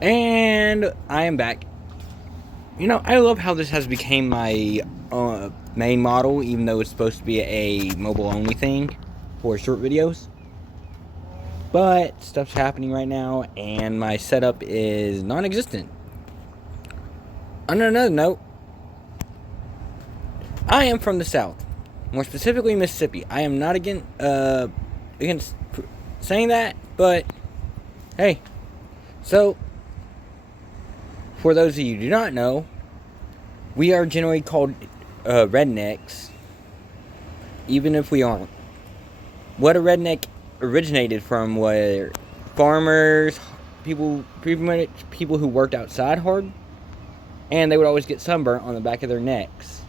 And I am back. You know, I love how this has become my main model, even though it's supposed to be a mobile-only thing for short videos. But stuff's happening right now, and my setup is non-existent. On another note, I am from the South, more specifically Mississippi. I am not against saying that, but hey. So, for those of you who do not know, we are generally called rednecks, even if we aren't. What a redneck originated from were farmers, people who worked outside hard, and they would always get sunburnt on the back of their necks,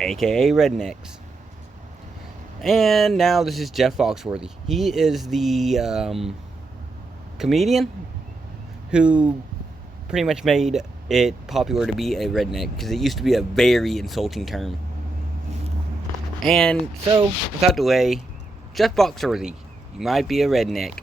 aka rednecks. And now this is Jeff Foxworthy. He is the comedian who pretty much made it popular to be a redneck, because it used to be a very insulting term. And so, without delay, Jeff Foxworthy, you might be a redneck.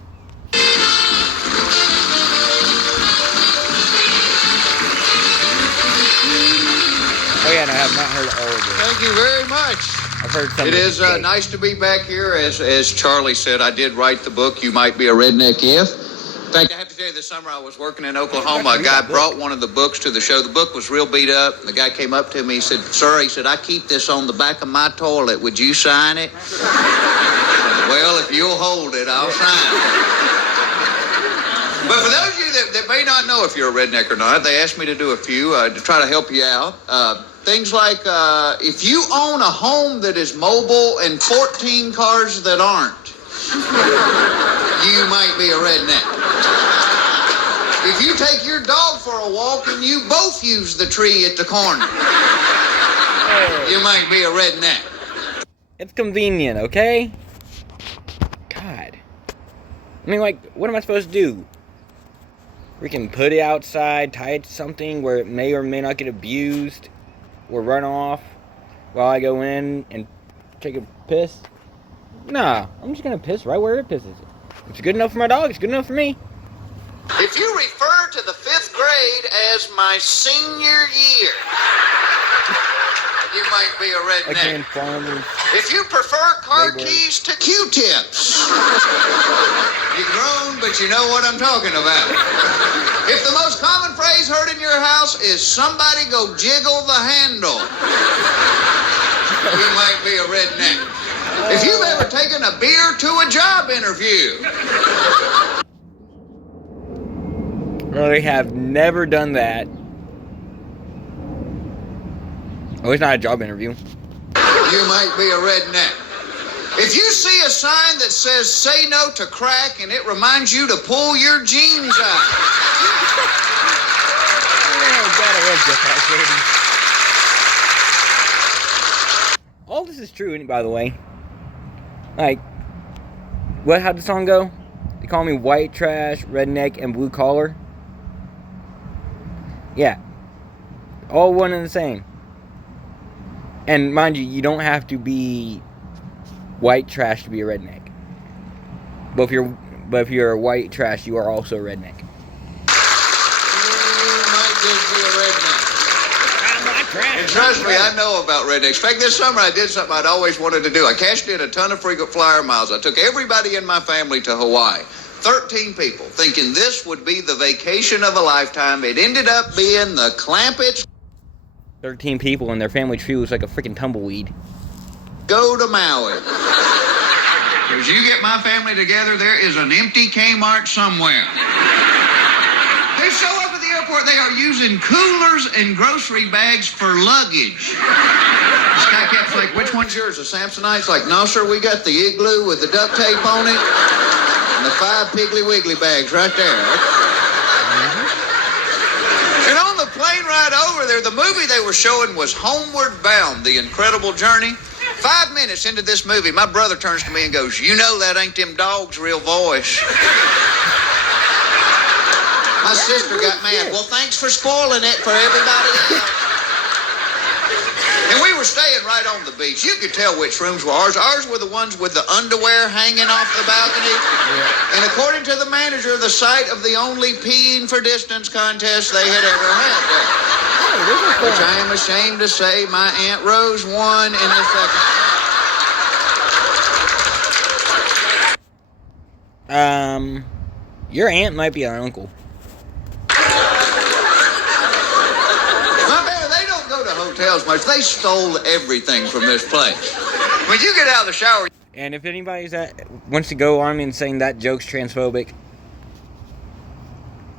Oh yeah, no, I have not heard all of it. Thank you very much. I've heard some. It is nice to be back here. As Charlie said, I did write the book, You Might Be a Redneck If. In fact, I have to tell you, this summer I was working in Oklahoma. A guy brought one of the books to the show. The book was real beat up. The guy came up to me, he said, "Sir," he said, "I keep this on the back of my toilet. Would you sign it?" "Well, if you'll hold it, I'll sign it." But for those of you that may not know if you're a redneck or not, they asked me to do a few to try to help you out. Things like if you own a home that is mobile and 14 cars that aren't, you might be a redneck. If you take your dog for a walk and you both use the tree at the corner, you might be a redneck. It's convenient, okay? God. I mean, like, what am I supposed to do? We can put it outside, tie it to something where it may or may not get abused or run off while I go in and take a piss? Nah, I'm just gonna piss right where it pisses. If it's good enough for my dog, it's good enough for me. If you refer to the 5th grade as my senior year, you might be a redneck. Again, farmers. If you prefer car keys to Q-tips, you're grown, but you know what I'm talking about. If the most common phrase heard in your house is "somebody go jiggle the handle," you might be a redneck. If you've ever taken a beer to a job interview, I have never done that. Oh, it's not a job interview. you might be a redneck. If you see a sign that says "say no to crack" and it reminds you to pull your jeans out, Oh, God, I love Jeff Foxworthy. All this is true, by the way. Like, how'd the song go? They call me white trash, redneck, and blue collar. Yeah. All one and the same. And mind you, you don't have to be white trash to be a redneck. But if you're a white trash, you are also a redneck. you might just be a redneck. I'm not trash. And trust me, I know about rednecks. In fact, this summer I did something I'd always wanted to do. I cashed in a ton of frequent flyer miles. I took everybody in my family to Hawaii. 13 people, thinking this would be the vacation of a lifetime. It ended up being the Clampets 13 people and their family tree looks like a freaking tumbleweed. go to Maui. As you get my family together, there is an empty Kmart somewhere. They show up at the airport, they are using coolers and grocery bags for luggage. This guy kept like, "Which one's yours, a Samsonite?" It's like, "No, sir, we got the Igloo with the duct tape on it and the 5 Piggly Wiggly bags right there." And on the plane ride over there, the movie they were showing was Homeward Bound, The Incredible Journey. 5 minutes into this movie, my brother turns to me and goes, "You know that ain't them dogs' real voice." My sister got mad. "Well, thanks for spoiling it for everybody else." And we were staying right on the beach. You could tell which rooms were ours. Ours were the ones with the underwear hanging off the balcony. Yeah. And according to the manager, the site of the only peeing for distance contest they had ever had there. Hey, which I am ashamed to say my Aunt Rose won in the second. Your aunt might be our uncle. Hotels much. They stole everything from this place. When you get out of the shower. And if anybody wants to go on me and saying that joke's transphobic,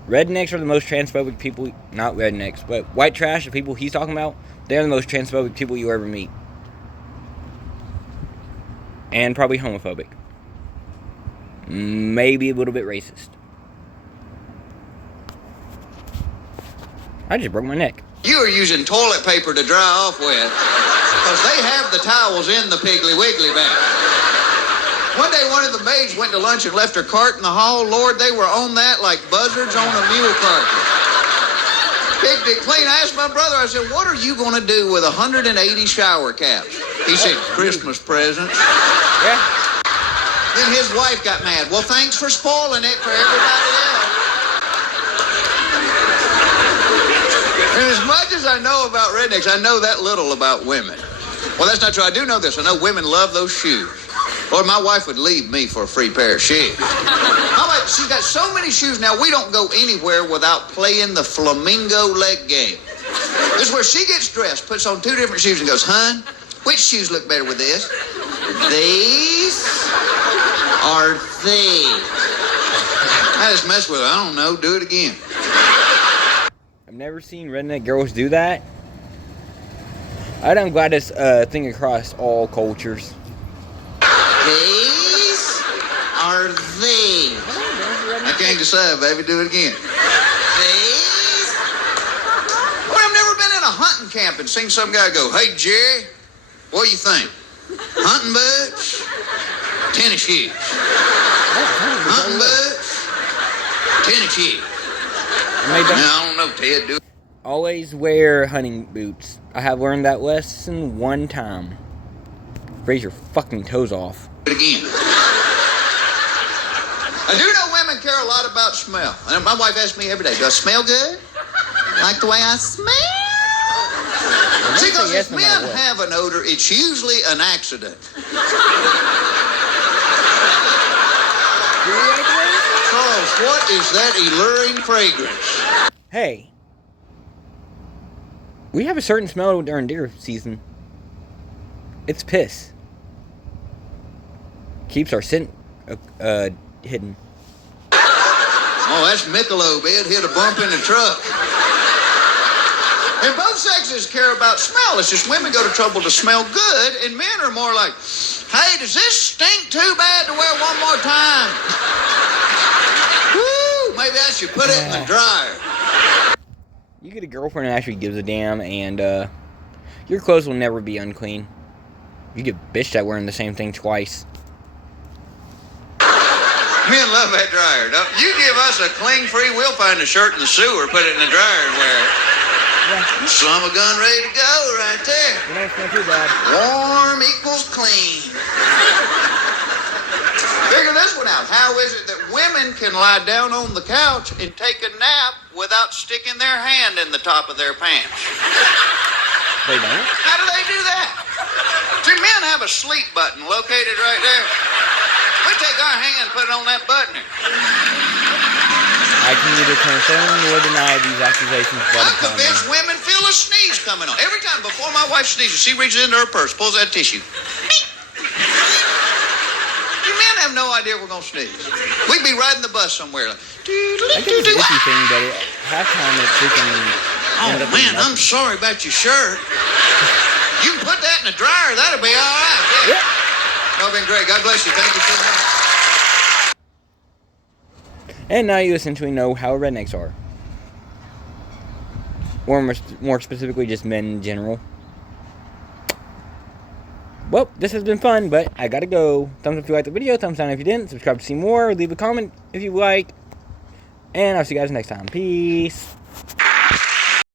rednecks are the most transphobic people. Not rednecks, but white trash, the people he's talking about, they're the most transphobic people you ever meet. And probably homophobic. Maybe a little bit racist. I just broke my neck. You are using toilet paper to dry off with, because they have the towels in the Piggly Wiggly bag. One day, one of the maids went to lunch and left her cart in the hall. Lord, they were on that like buzzards on a mule carcass. Picked it clean. I asked my brother, I said, what are you going to do with 180 shower caps? He said, Christmas presents. Yeah. Then his wife got mad. Well, thanks for spoiling it for everybody else. And as much as I know about rednecks, I know that little about women. Well, that's not true. I do know this. I know women love those shoes. Lord, my wife would leave me for a free pair of shoes. She's got so many shoes now, we don't go anywhere without playing the flamingo leg game. This is where she gets dressed, puts on 2 different shoes and goes, "Hun, which shoes look better with this? These or these?" I just mess with her. I don't know. Do it again. I've never seen redneck girls do that. I'm glad this thing across all cultures. These are these. I can't decide, baby. Do it again. These. Well, I've never been in a hunting camp and seen some guy go, "Hey, Jerry, what do you think? Hunting boots? Tennis shoes? Hunting boots? Tennis shoes?" I don't know, Ted. Do it. Always wear hunting boots. I have learned that lesson one time. Raise your fucking toes off. Do it again. I do know women care a lot about smell. And my wife asks me every day, "Do I smell good? Like the way I smell?" See, because if men have an odor, it's usually an accident. Charles, what is that alluring fragrance? Hey, we have a certain smell during deer season. It's piss. Keeps our scent hidden. Oh, that's Michelob. It hit a bump in the truck. And both sexes care about smell. It's just women go to trouble to smell good, and men are more like, "Hey, does this stink too bad to wear one more time? Woo, maybe I should put it in the dryer." You get a girlfriend that actually gives a damn, and your clothes will never be unclean. You get bitched at wearing the same thing twice. Men love that dryer. You give us a cling-free, we'll find a shirt in the sewer, put it in the dryer and wear it. Yeah. Slum a gun ready to go right there. You know, it's not too bad. Warm equals clean. Figure this one out. How is it that women can lie down on the couch and take a nap without sticking their hand in the top of their pants? They don't? How do they do that? See, men have a sleep button located right there. We take our hand and put it on that button. I can neither confirm nor deny these accusations. I'm convinced women feel a sneeze coming on. Every time before my wife sneezes, she reaches into her purse, pulls out tissue. You men have no idea we're going to sneeze. We'd be riding the bus somewhere. Like, I think it's an itchy thing, but half time it's freaking... Oh, man, I'm sorry about your shirt. You can put that in the dryer. That'll be all right. Yeah. Y'all been great. God bless you. Thank you so much. And now you essentially know how rednecks are. Or more specifically, just men in general. Well, this has been fun, but I gotta go. Thumbs up if you liked the video, thumbs down if you didn't, subscribe to see more, leave a comment if you like, and I'll see you guys next time. Peace.